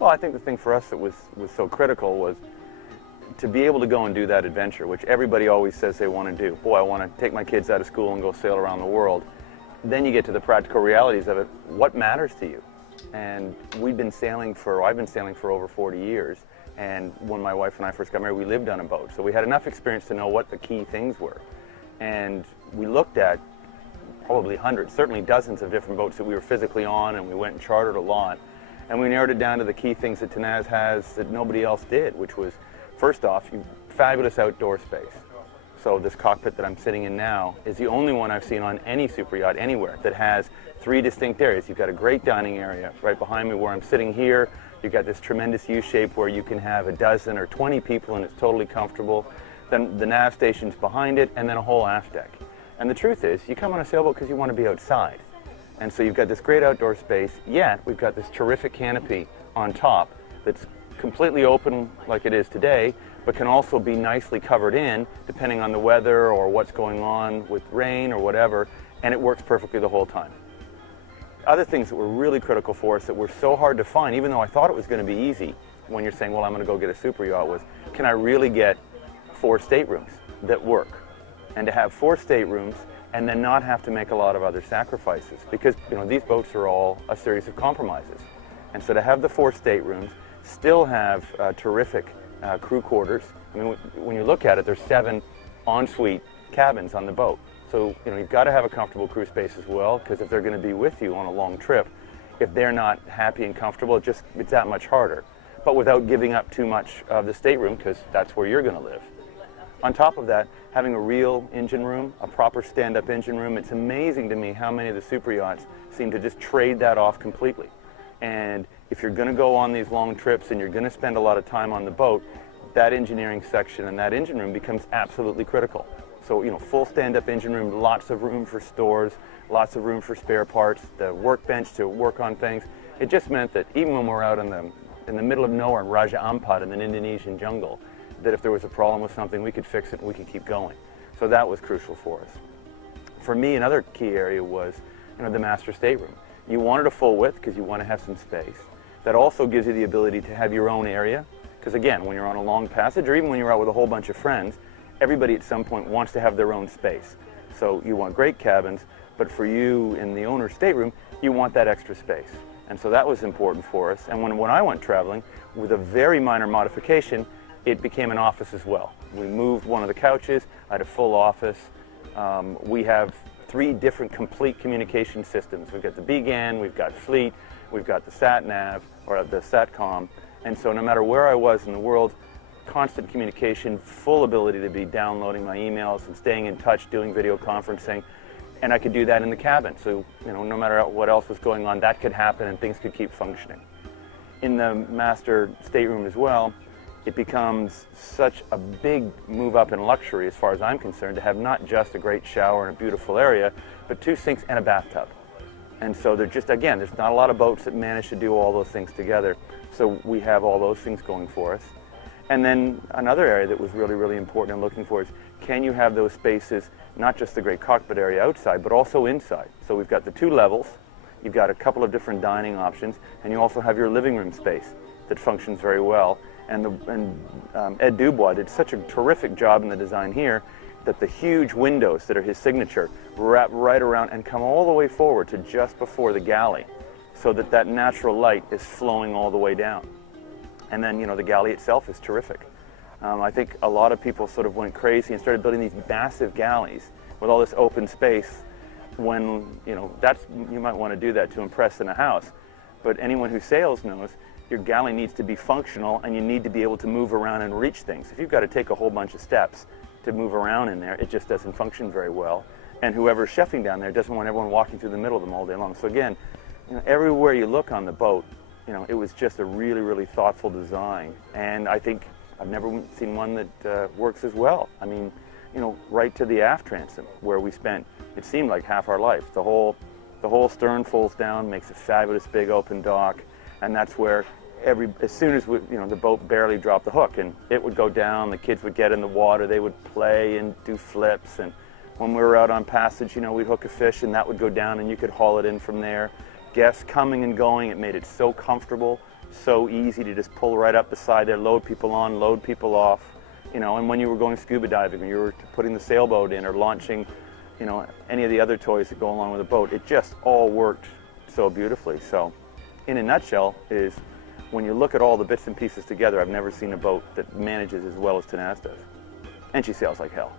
Well, I think the thing for us that was so critical was to be able to go and do that adventure, which everybody always says they want to do. Boy, I want to take my kids out of school and go sail around the world. Then you get to the practical realities of it. What matters to you? And I've been sailing for over 40 years. And when my wife and I first got married, we lived on a boat. So we had enough experience to know what the key things were. And we looked at probably hundreds, certainly dozens of different boats that we were physically on, and we went and chartered a lot. And we narrowed it down to the key things that Tenaz has that nobody else did, which was, first off, fabulous outdoor space. So this cockpit that I'm sitting in now is the only one I've seen on any super yacht anywhere that has 3 distinct areas. You've got a great dining area right behind me where I'm sitting here. You've got this tremendous U-shape where you can have a dozen or 20 people and it's totally comfortable. Then the nav station's behind it, and then a whole aft deck. And the truth is, you come on a sailboat because you want to be outside. And so you've got this great outdoor space, yet we've got this terrific canopy on top that's completely open like it is today, but can also be nicely covered in depending on the weather or what's going on with rain or whatever, and it works perfectly the whole time. Other things that were really critical for us that were so hard to find, even though I thought it was going to be easy when you're saying, well, I'm going to go get a super yacht, was can I really get 4 staterooms that work? And to have 4 staterooms and then not have to make a lot of other sacrifices, because these boats are all a series of compromises. And so to have the 4 staterooms, still have terrific crew quarters. I mean, when you look at it, there's 7 ensuite cabins on the boat. So you've got to have a comfortable crew space as well, because if they're going to be with you on a long trip, if they're not happy and comfortable, it's that much harder. But without giving up too much of the stateroom, because that's where you're going to live. On top of that, having a real engine room, a proper stand-up engine room, it's amazing to me how many of the super yachts seem to just trade that off completely. And if you're going to go on these long trips and you're going to spend a lot of time on the boat, that engineering section and that engine room becomes absolutely critical. So, full stand-up engine room, lots of room for stores, lots of room for spare parts, the workbench to work on things. It just meant that even when we're out in the middle of nowhere in Raja Ampat in an Indonesian jungle, that if there was a problem with something, we could fix it and we could keep going. So that was crucial for us. For me, another key area was, the master stateroom. You wanted a full width because you want to have some space. That also gives you the ability to have your own area, because again, when you're on a long passage, or even when you're out with a whole bunch of friends, everybody at some point wants to have their own space. So you want great cabins, but for you in the owner's stateroom, you want that extra space. And so that was important for us. And when I went traveling, with a very minor modification, it became an office as well. We moved one of the couches, I had a full office. We have 3 different complete communication systems. We've got the BGAN, we've got Fleet, we've got the SatNav, or the SATCOM. And so no matter where I was in the world, constant communication, full ability to be downloading my emails and staying in touch, doing video conferencing. And I could do that in the cabin. So, no matter what else was going on, that could happen and things could keep functioning. In the master stateroom as well, it becomes such a big move up in luxury as far as I'm concerned to have not just a great shower and a beautiful area, but 2 sinks and a bathtub. And so there's not a lot of boats that manage to do all those things together. So we have all those things going for us. And then another area that was really, really important in looking for is, can you have those spaces, not just the great cockpit area outside, but also inside? So we've got the 2 levels, you've got a couple of different dining options, and you also have your living room space that functions very well. And Ed Dubois did such a terrific job in the design here that the huge windows that are his signature wrap right around and come all the way forward to just before the galley, so that natural light is flowing all the way down. And then, the galley itself is terrific. I think a lot of people sort of went crazy and started building these massive galleys with all this open space when, you might want to do that to impress in a house. But anyone who sails knows your galley needs to be functional and you need to be able to move around and reach things. If you've got to take a whole bunch of steps to move around in there, it just doesn't function very well. And whoever's chefing down there doesn't want everyone walking through the middle of them all day long. So again, everywhere you look on the boat, it was just a really, really thoughtful design. And I think I've never seen one that works as well. I mean, right to the aft transom where we spent, it seemed like half our life. The whole stern folds down, makes a fabulous big open dock, and that's where as soon as the boat barely dropped the hook, and it would go down, the kids would get in the water, they would play and do flips, and when we were out on passage, we'd hook a fish and that would go down and you could haul it in from there. Guests coming and going, it made it so comfortable so easy to just pull right up beside there, load people on, load people off, you know, and when you were going scuba diving, or you were putting the sailboat in or launching, you know, any of the other toys that go along with a boat, it just all worked so beautifully. So in a nutshell is, when you look at all the bits and pieces together, I've never seen a boat that manages as well as Tenaz does. And she sails like hell.